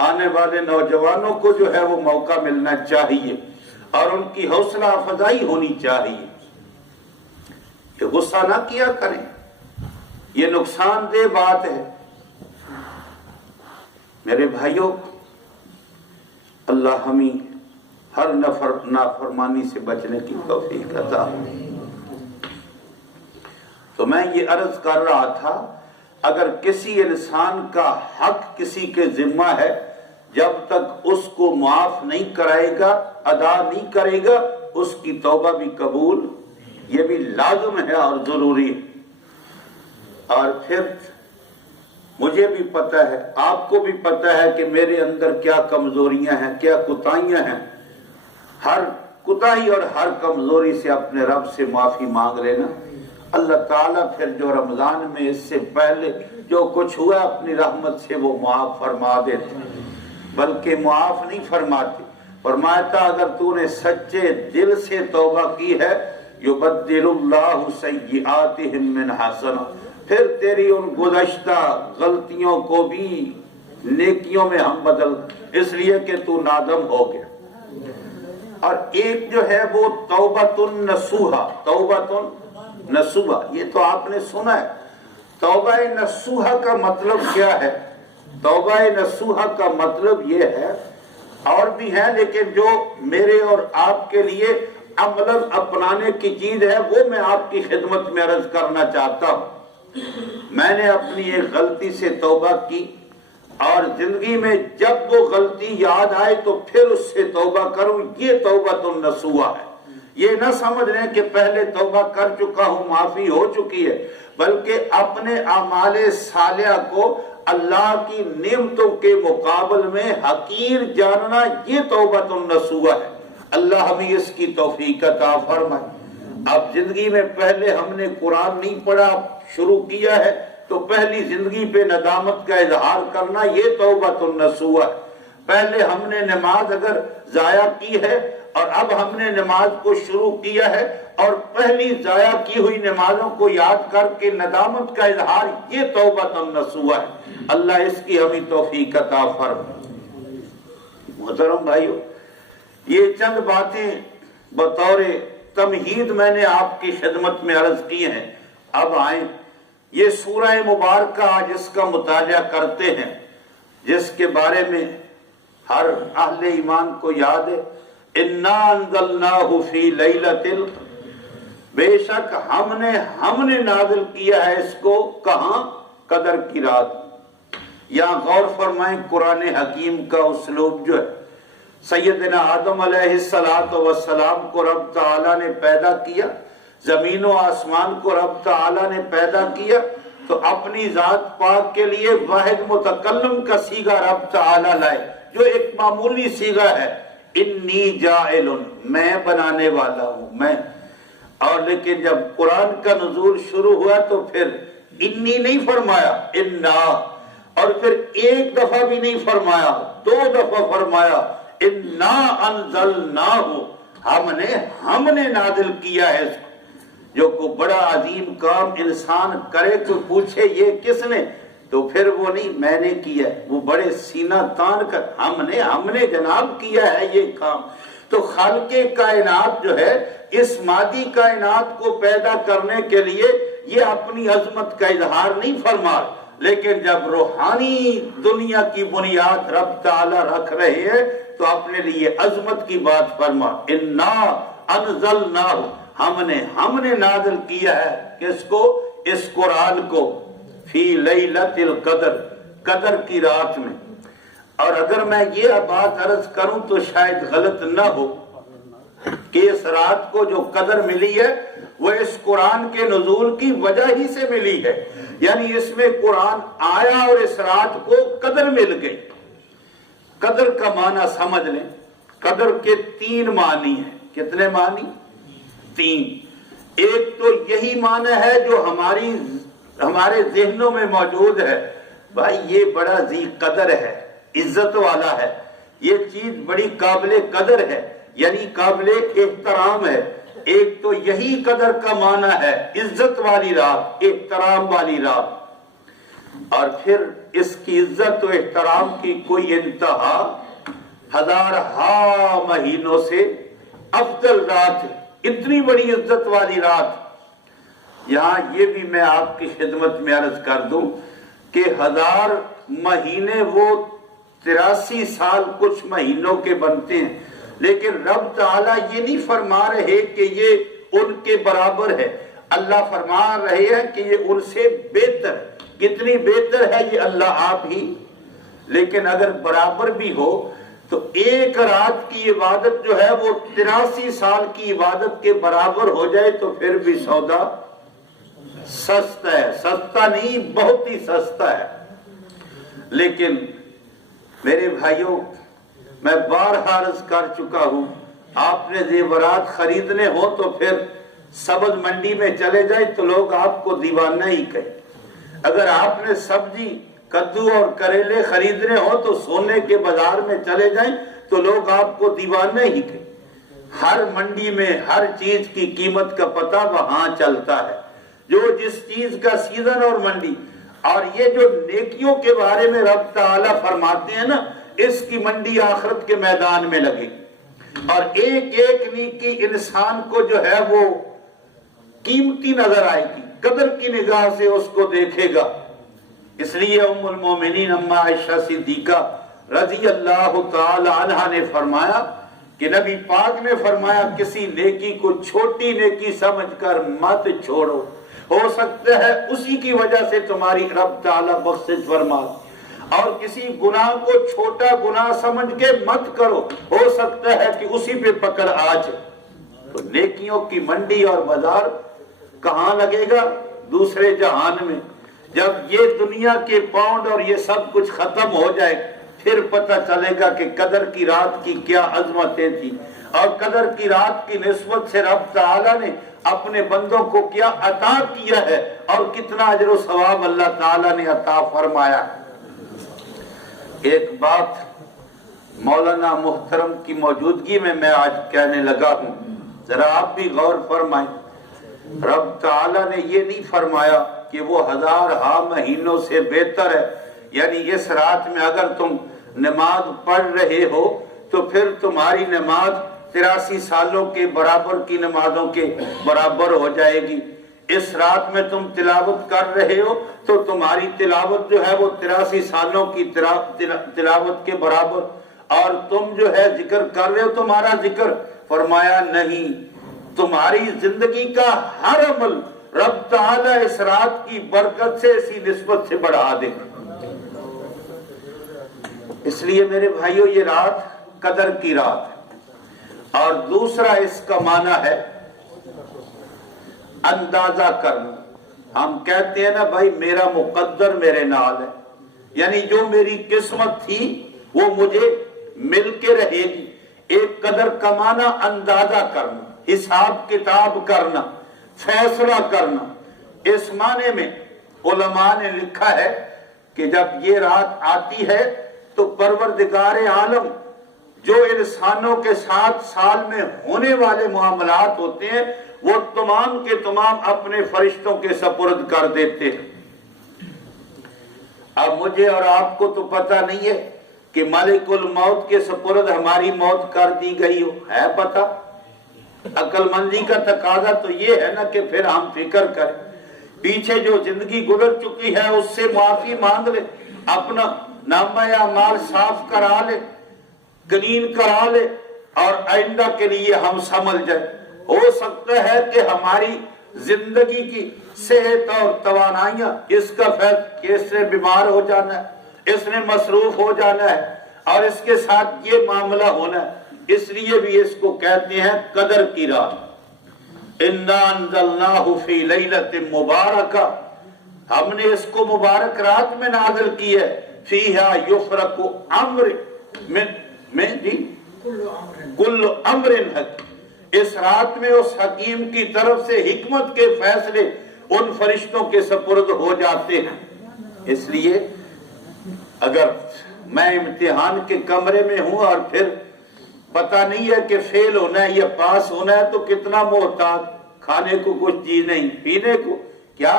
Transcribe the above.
آنے والے نوجوانوں کو جو ہے وہ موقع ملنا چاہیے اور ان کی حوصلہ افزائی ہونی چاہیے کہ غصہ نہ کیا کریں، یہ نقصان دہ بات ہے۔ میرے بھائیوں، اللہ ہمیں ہر نافرمانی سے بچنے کی توفیق عطا۔ تو میں یہ عرض کر رہا تھا، اگر کسی انسان کا حق کسی کے ذمہ ہے، جب تک اس کو معاف نہیں کرائے گا، ادا نہیں کرے گا، اس کی توبہ بھی قبول، یہ بھی لازم ہے اور ضروری ہے۔ اور پھر مجھے بھی پتہ ہے، آپ کو بھی پتہ ہے کہ میرے اندر کیا کمزوریاں ہیں، کیا کوتاہیاں ہیں۔ ہر کوتاہی اور ہر کمزوری سے اپنے رب سے معافی مانگ لینا۔ اللہ تعالیٰ پھر جو رمضان میں اس سے پہلے جو کچھ ہوا اپنی رحمت سے وہ معاف فرما دیتے، بلکہ معاف نہیں فرماتے، فرماتا اگر تو نے سچے دل سے توبہ کی ہے، یبدل اللہ سیئاتہم من حسنہ، پھر تیری ان گزشتہ غلطیوں کو بھی نیکیوں میں ہم بدل، اس لیے کہ تو نادم ہو گیا۔ اور ایک جو ہے وہ توبۃ نصوحہ، توبۃ نصوحہ، یہ تو آپ نے سنا ہے۔ توبہ نصوحہ کا مطلب کیا ہے؟ توبہ نصوحہ کا مطلب یہ ہے، اور بھی ہے لیکن جو میرے اور آپ کے لیے عملاً اپنانے کی چیز ہے وہ میں آپ کی خدمت میں عرض کرنا چاہتا ہوں۔ میں نے اپنی ایک غلطی سے توبہ کی اور زندگی میں جب وہ غلطی یاد آئے تو پھر اس سے توبہ کروں، یہ توبۃ النصوحہ ہے۔ یہ نہ سمجھ رہے کہ پہلے توبہ کر چکا ہوں، معافی ہو چکی ہے، بلکہ اپنے اعمال صالحہ کو اللہ کی نعمتوں کے مقابل میں حقیر جاننا، یہ توبۃ النصوحہ ہے۔ اللہ ہمیں اس کی توفیق عطا فرمائے۔ اب زندگی میں پہلے ہم نے قرآن نہیں پڑھا، شروع کیا ہے تو پہلی زندگی پہ ندامت کا اظہار کرنا، یہ توبۃ النصوحہ ہے۔ پہلے ہم نے نماز اگر ضائع کی ہے اور اب ہم نے نماز کو شروع کیا ہے اور پہلی ضائع کی ہوئی نمازوں کو یاد کر کے ندامت کا اظہار، یہ توبۃ النصوحہ ہے۔ اللہ اس کی ہمیں توفیق عطا فرمائے۔ محترم بھائیو، یہ چند باتیں بطور تمہید میں نے آپ کی خدمت میں عرض کی ہیں۔ اب آئیں یہ سورہ مبارکہ جس کا مطالعہ کرتے ہیں، جس کے بارے میں ہر اہل ایمان کو یاد ہے، اِنَّا أَنزَلْنَاهُ فِي لَيْلَةِ الْقَدْرِ، بے شک ہم نے نازل کیا ہے اس کو، کہاں؟ قدر کی رات۔ یہاں غور فرمائیں قرآن حکیم کا اسلوب جو ہے، سیدنا آدم علیہ السلام کو رب تعالیٰ نے پیدا کیا، زمین و آسمان کو رب تعالیٰ نے پیدا کیا، تو اپنی ذات پاک کے لیے واحد متکلم کا صیغہ رب تعالیٰ لائے، جو ایک معمولی صیغہ ہے، انی جاعل، میں بنانے والا ہوں، میں۔ اور لیکن جب قرآن کا نزول شروع ہوا تو پھر انی نہیں فرمایا، انا، اور پھر ایک دفعہ بھی نہیں فرمایا، دو دفعہ فرمایا، انا انزلناہ، ہم نے نازل کیا ہے اس کو۔ جو کو بڑا عظیم کام انسان کرے تو پوچھے یہ کس نے، تو پھر وہ نہیں میں نے کیا ہے، وہ بڑے سینہ تان کر ہم نے جناب کیا ہے یہ کام۔ تو خالق کائنات جو ہے اس مادی کائنات کو پیدا کرنے کے لیے یہ اپنی عظمت کا اظہار نہیں فرما، لیکن جب روحانی دنیا کی بنیاد رب تعالیٰ رکھ رہے ہیں تو اپنے لیے عظمت کی بات فرما، انا انزلناہ، ہم نے نازل کیا ہے کس کو؟ اس قرآن کو، فی لیلۃ القدر، قدر کی رات میں۔ اور اگر میں یہ بات عرض کروں تو شاید غلط نہ ہو کہ اس رات کو جو قدر ملی ہے وہ اس قرآن کے نزول کی وجہ ہی سے ملی ہے، یعنی اس میں قرآن آیا اور اس رات کو قدر مل گئی۔ قدر کا معنی سمجھ لیں، قدر کے 3 معنی ہیں۔ کتنے معنی؟ 3۔ ایک تو یہی معنی ہے جو ہمارے ذہنوں میں موجود ہے، بھائی یہ بڑا ذی قدر ہے، عزت والا ہے، یہ چیز بڑی قابل قدر ہے، یعنی قابل احترام ہے۔ ایک تو یہی قدر کا معنی ہے، عزت والی رات، احترام والی رات۔ اور پھر اس کی عزت و احترام کی کوئی انتہا، ہزارہا مہینوں سے افضل رات، اتنی بڑی عزت والی رات۔ یہاں یہ بھی میں آپ کی خدمت میں عرض کر دوں کہ 1000 مہینے وہ 83 سال کچھ مہینوں کے بنتے ہیں، لیکن رب تعالیٰ یہ نہیں فرما رہے کہ یہ ان کے برابر ہے، اللہ فرما رہے ہیں کہ یہ ان سے بہتر ہے۔ کتنی بہتر ہے یہ اللہ آپ ہی، لیکن اگر برابر بھی ہو تو ایک رات کی عبادت جو ہے وہ 83 سال کی عبادت کے برابر ہو جائے تو پھر بھی سودا سستا ہے، سستا نہیں بہت ہی سستا ہے۔ لیکن میرے بھائیوں، میں بارہا عرض کر چکا ہوں، آپ نے زیورات خریدنے ہو تو پھر سبز منڈی میں چلے جائیں تو لوگ آپ کو دیوانہ ہی کہیں۔ اگر آپ نے سبزی کدو اور کریلے خریدنے ہو تو سونے کے بازار میں چلے جائیں تو لوگ آپ کو دیوانہ ہی کہیں۔ ہر منڈی میں ہر چیز کی قیمت کا پتہ وہاں چلتا ہے، جو جس چیز کا سیزن اور منڈی۔ اور یہ جو نیکیوں کے بارے میں رب تعالیٰ فرماتے ہیں نا، اس کی منڈی آخرت کے میدان میں لگے گی، اور ایک ایک نیکی انسان کو جو ہے وہ قیمتی نظر آئے گی، قدر کی نگاہ سے اس کو دیکھے گا۔ اس لیے ام المومنین اما عائشہ صدیقہ رضی اللہ تعالی عنہا نے فرمایا کہ نبی پاک نے فرمایا کسی نیکی کو چھوٹی نیکی سمجھ کر مت چھوڑو، ہو سکتا ہے اسی کی وجہ سے تمہاری رب تعالیٰ بخشش فرما، اور کسی گناہ کو چھوٹا گناہ سمجھ کے مت کرو، ہو سکتا ہے کہ اسی پہ پکڑ آ جائے۔ تو نیکیوں کی منڈی اور بازار کہاں لگے گا؟ دوسرے جہان میں، جب یہ دنیا کے پاؤنڈ اور یہ سب کچھ ختم ہو جائے پھر پتہ چلے گا کہ قدر کی رات کی کیا عظمتیں تھیں، اور قدر کی رات کی نسبت سے رب تعالیٰ نے اپنے بندوں کو کیا عطا کیا ہے، اور کتنا اجر و ثواب اللہ تعالیٰ نے عطا فرمایا۔ ایک بات مولانا محترم کی موجودگی میں آج کہنے لگا ہوں، ذرا آپ بھی غور فرمائیں۔ رب تعالیٰ نے یہ نہیں فرمایا کہ وہ 1000 مہینوں سے بہتر ہے، یعنی اس رات میں اگر تم نماز پڑھ رہے ہو تو پھر تمہاری نماز 83 سالوں کے برابر کی نمازوں کے برابر ہو جائے گی۔ اس رات میں تم تلاوت کر رہے ہو تو تمہاری تلاوت جو ہے وہ 83 سالوں کی تلاوت کے برابر، اور تم جو ہے ذکر کر رہے ہو تمہارا ذکر، فرمایا نہیں، تمہاری زندگی کا ہر عمل رب تعالیٰ اس رات کی برکت سے اسی نسبت سے بڑھا دے۔ اس لیے میرے بھائیوں یہ رات قدر کی رات ہے، اور دوسرا اس کا معنی ہے اندازہ کرنا۔ ہم کہتے ہیں نا بھائی میرا مقدر میرے نال ہے، یعنی جو میری قسمت تھی وہ مجھے مل کے رہے گی۔ ایک قدر کا معنی اندازہ کرنا، حساب کتاب کرنا، فیصلہ کرنا۔ اس معنی میں علماء نے لکھا ہے کہ جب یہ رات آتی ہے تو پروردگار عالم جو انسانوں کے ساتھ سال میں ہونے والے معاملات ہوتے ہیں وہ تمام کے تمام اپنے فرشتوں کے سپرد کر دیتے ہیں۔ اب مجھے اور آپ کو تو پتہ نہیں ہے کہ ملک الموت کے سپرد ہماری موت کر دی گئی ہو، ہے پتہ؟ عقل مندی کا تقاضا تو یہ ہے نا کہ پھر ہم فکر کریں، پیچھے جو زندگی گزر چکی ہے اس سے معافی مانگ لے، اپنا نامہ اعمال صاف کرا لے، کلین کرا لے، اور آئندہ کے لیے ہم سنبھل جائیں۔ ہو سکتا ہے کہ ہماری زندگی کی صحت اور توانائیاں اس کا فیض کہ اس نے بیمار ہو جانا ہے، اس نے مصروف ہو جانا ہے، اور اس کے ساتھ یہ معاملہ ہونا ہے، اس لیے بھی اس کو کہتے ہیں قدر کی رات۔ اِنَّا أَنزَلْنَاهُ فِي لَيْلَةٍ مُبَارَكَةٍ، ہم نے اس کو مبارک رات میں نازل کی ہے، فِيهَا يُفْرَقُ أَمْرٍ کل امر حکیم، اس رات میں اس حکیم کی طرف سے حکمت کے فیصلے ان فرشتوں کے سپرد ہو جاتے ہیں۔ اس لیے اگر میں امتحان کے کمرے میں ہوں اور پھر پتہ نہیں ہے کہ فیل ہونا ہے یا پاس ہونا ہے تو کتنا محتاط، کھانے کو کچھ چیز نہیں، پینے کو کیا